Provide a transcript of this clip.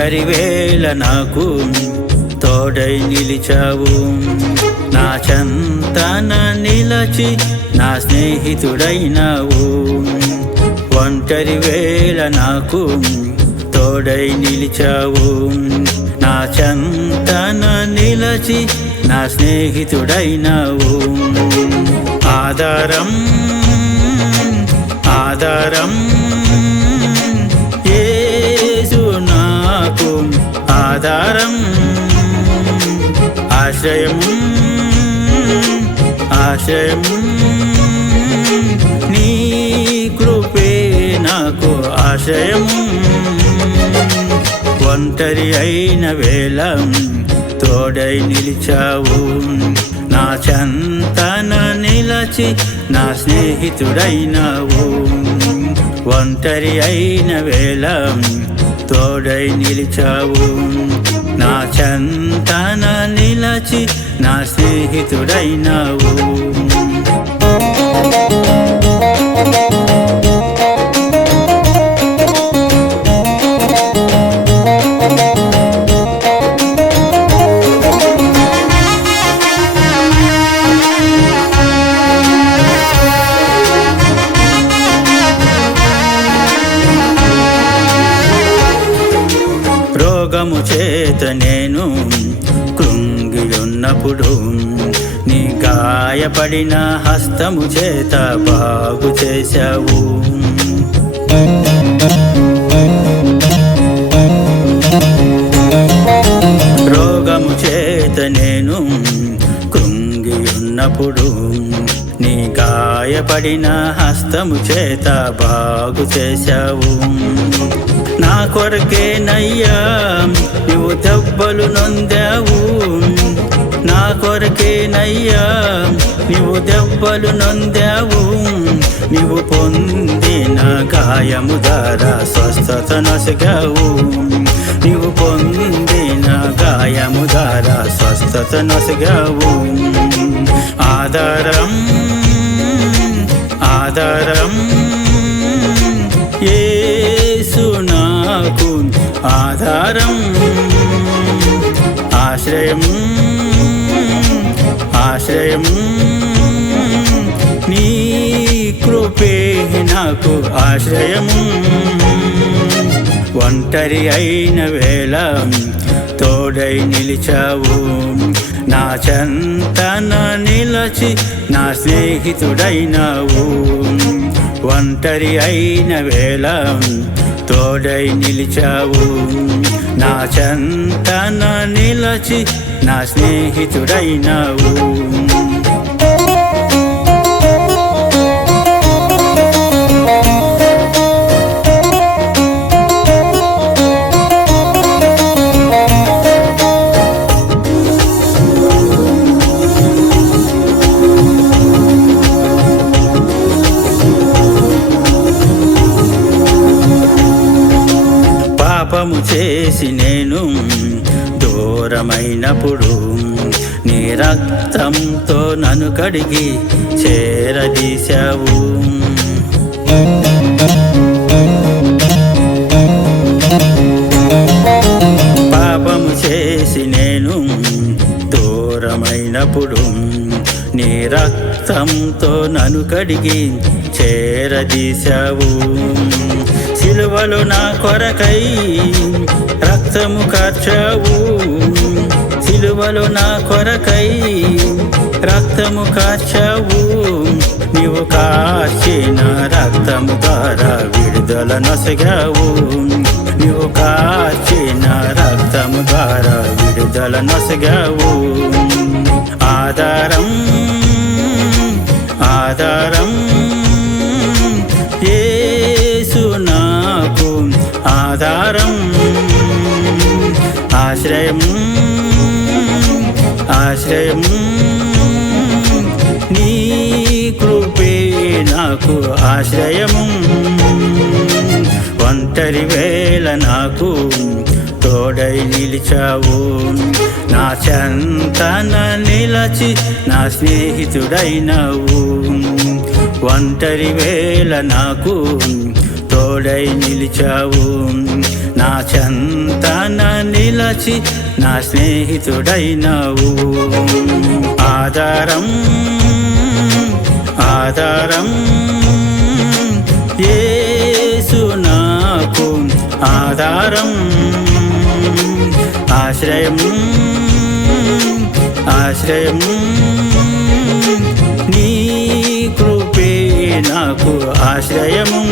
ఒంటరి వేళ నాకు తోడై నిలిచావు, నా చెంతన నిలచి నా స్నేహితుడైనావు. ఒంటరి వేళ నాకు తోడై నిలిచావు, నా చెంతన నిలచి నా స్నేహితుడైనావు. ఆధారం ఆధారం యేసు నాకు ఆధారం, ఆశ్రయం ఆశ్రయం నీ కృపే నాకు ఆశ్రయం. ఒంటరి అయిన వేళ తోడై నిలిచావు, నా చెంతన నిలచి నా స్నేహితుడైనావు. ఒంటరి అయిన వేళ తోడై నిలిచావు, నా చెంతన నిలచి నా స్నేహితుడైనావు. రోగము చేత నేను కృంగి ఉన్నప్పుడు నీ గాయపడిన హస్తము చేత బాగు చేశావు. రోగము చేత నేను కృంగి ఉన్నప్పుడు నీ గాయపడిన హస్తము చేత బాగు చేశావు. నా కొరకేనయ్యా నువ్వు దెబ్బలు నొందావు, నా కొరకేనయ్యా నువ్వు దెబ్బలు నొందావు. నువ్వు పొందిన గాయము ద్వారా స్వస్థత నొసగావు, నువ్వు పొందిన గాయము ద్వారా స్వస్థత నొసగావు. ఆధారం ఆధారం యేసు నాకు ఆధారం, ఆశ్రయం ఆశ్రయం నీ కృపే నాకు ఆశ్రయం. ఒంటరి అయిన వేళ తోడై నిలిచావు, నా చెంతన నిలచి నా స్నేహితుడైనావు. ఒంటరి అయిన వేళ తోడై నిలిచావు, నా చెంతన నిలచి నా స్నేహితుడైనావు. పాపము చేసి నేను దూరమైనప్పుడు నీ రక్తంతో నన్ను కడిగి చేరదీశావు. పాపము చేసి నేను దూరమైనప్పుడు నీ రక్తంతో నన్ను కడిగి చేరదీశావు. సిలువలో నా కొరకై రక్తము కార్చావు, సిలువలో నా కొరకై రక్తము కార్చావు. నీవు కార్చిన రక్తము ద్వారా విడుదల నొసగావు, నీవు కార్చిన రక్తము ద్వారా విడుదల నొసగావు. ఆధారం ఆధారం యేసు నాకు ఆధారం, ఆశ్రయం ఆశ్రయం నీ కృపే నాకు ఆశ్రయము. ఒంటరి వేళ నాకు తోడై నిలిచావు, నా చెంతన నిలచి నా స్నేహితుడైనావు. ఒంటరి వేళ నాకు తోడై నిలిచావు. నా చెంతన నిలచి నా స్నేహితుడైనావు. ఆధారం ఆధారం యేసు నాకు ఆధారం. ఆశ్రయం ఆశ్రయం నీ కృపే నాకు ఆశ్రయము.